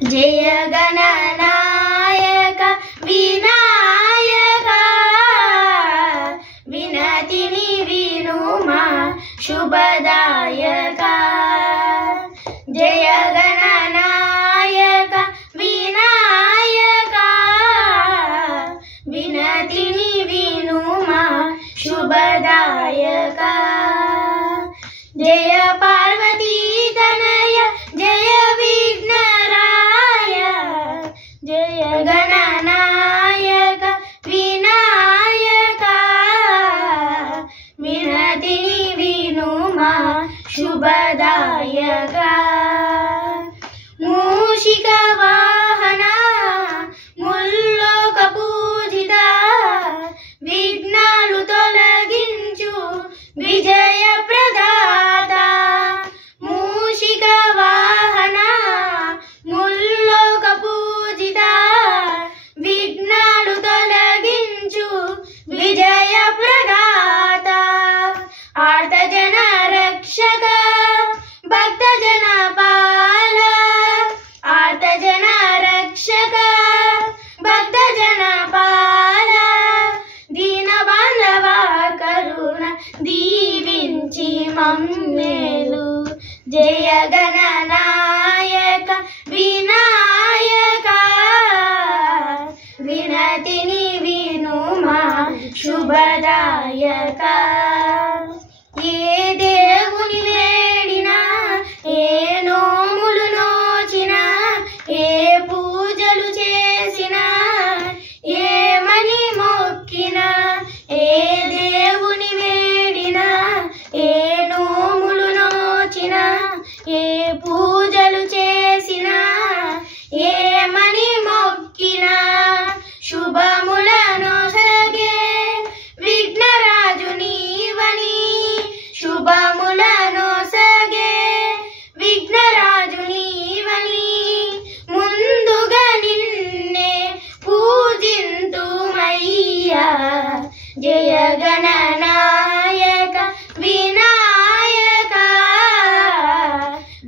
జయ గణనాయక వినాయక వినతిని వినుమా శుభదాయక జయ గణనాయక వినాయక వినతిని వినుమా శుభదాయక జయ పార్వతీ తనయ జయ విఘ్నరాయ జయ గణనాయక వినాయక వినతిని వినుమా శుభదాయక మూషిక వాహన ముల్లోక పూజిత విఘ్నాలు తొలగించు విజయ ప్రదాత మూషిక వాహన ముల్లోక పూజిత విఘ్నాలు తొలగించు విజయ ప్రదాత ఆర్త జన రక్షక భక్త జన పాల ఆర్త జన రక్షక భక్త జన పాల దీన బాంధవ కరుణ దీవించి మమ్మేలు జయ గణనాయక వినాయక వినతిని వినుమా శుభదాయక ఏ దేవుని వేడినా ఏ నోములు నోచినా ఏ పూజలు చేసినా ఏమని మొక్కినా ఏ దేవుని వేడినా ఏ నోములు నోచినా ఏ పూజలు చేసినా ఏమని మొక్కినా శుభములను సగే విఘ్నరాజు నీవని శుభములను సగే విఘ్నరాజు నీవని ముందుగా నిన్నే పూజింతుమయ్యా జయ గణనాయక వినాయక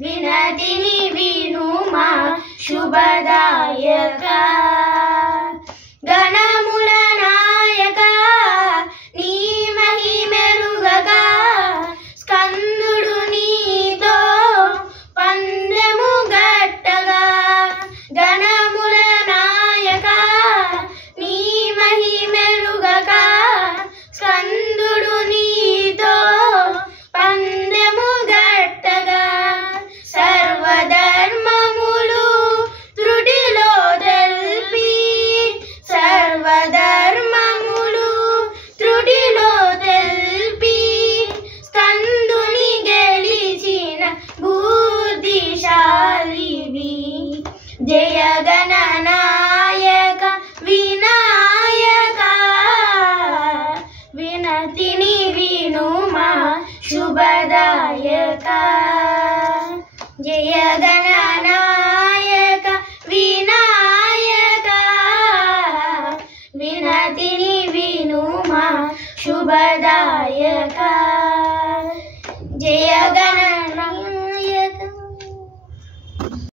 వినతిని వినుమా శుభదాయక గణముల నాయక నీ మహిమెరుగగా స్కందుడు నీతో పందెము గట్టగా గణముల నాయక నీ మహిమెరుగగా స్కందుడు నీతో పందెము గట్టగా సర్వధర్మములు త్రుటిలో తెల్పి సర్వధర్మములు త్రుటిలో తెల్పి స్కందుని గెలిచిన బుద్ధిశాలివి జయ గణనాయక వినాయక వినతిని వినుమా శుభదాయక జయ